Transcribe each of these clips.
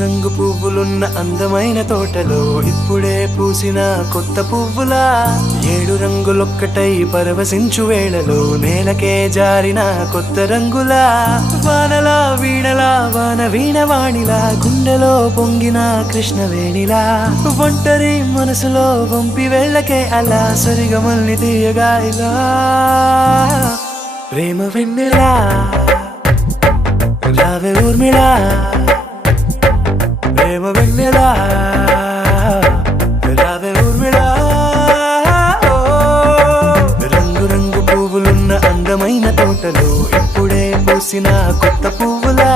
రంగు పువ్వులున్న అందమైన తోటలో ఇప్పుడే పూసిన కొత్త పువ్వులా 7 రంగులొక్కటై పరవశించు వేళలో నేలకే జారిన కొత్త రంగులా వానలా వీణలా వాన వీణవాణిలా గుండెలో పొంగిన కృష్ణవేణిలా ఒంటరి మనసులో వంపి వెళ్ళకే అలా సరిగమల్ని తీయగా ఇలా ప్రేమ వెన్నెలా రావే ఊర్మిళా ప్రేమ వెన్నెలా రావే ఊర్మిళా రంగు రంగు పువ్వులున్న అందమైన తోటలో ఇప్పుడే పూసిన కొత్త పువ్వులా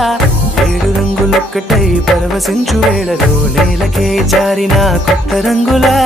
7 రంగులొక్కటై పరవశించు వేళలో నేలకే జారిన కొత్త రంగులా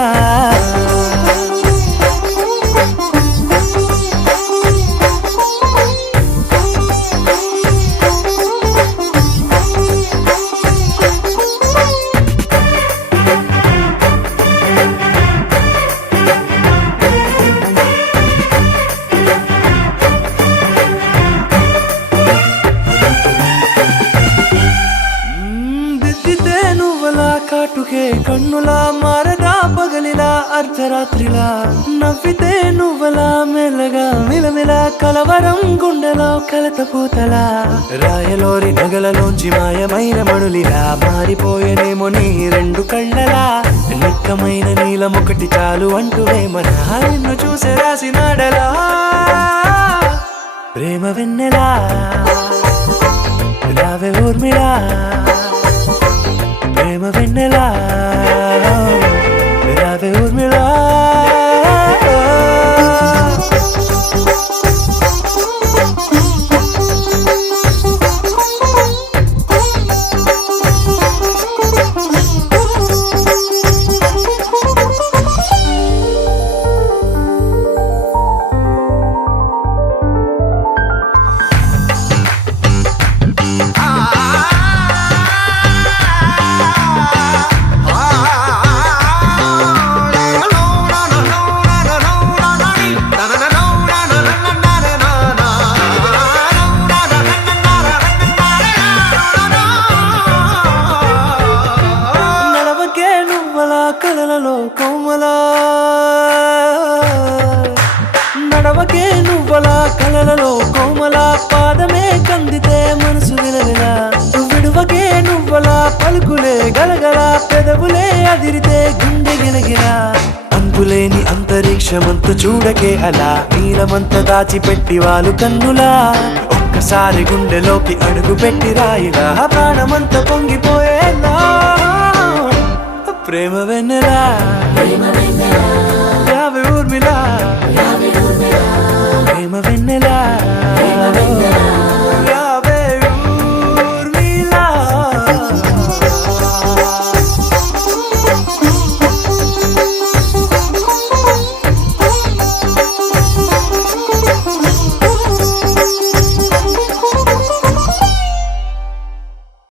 కాటుకే కన్నులా మారదా పగలిలా అర్ధరాత్రిలా నవ్వితే నువ్వలా మెల్లగా మిలమిలా కలవరం గుండెలో కలతపూతలా రాయలోరి నగలలోంచి మాయమైన మణులిలా మారిపోయేనేమో నీ 2 కళ్ళలా నిక్కమైన నీలం ఒకటి చాలు అంటూ వేమన నిన్ను చూసే రాసినాడలా ప్రేమ వెన్నెలా రావే ఊర్మిళా ప్రేమ వెన్నెలా రావే ఊర్మిళా కలలలో కోమలా నడవకే నువ్వలా కలలలో కోమలా పాదమే కందితే మనసు విలవిలా విడువకే నువ్వలా పలుకులే గలగల పెదవులే అదిరితే గుండె గిలగిలా అంతులేని అంతరిక్షమంత చూడకే అలా నీలమంత దాచిపెట్టి వాళ్ళు కన్నులా ఒక్కసారి గుండెలోకి అడుగు పెట్టి రాయిలా ప్రాణమంత పొంగిపోయేలా ప్రేమ వెన్నెలా రావే ఊర్మిళా ప్రేమ వెన్నెలా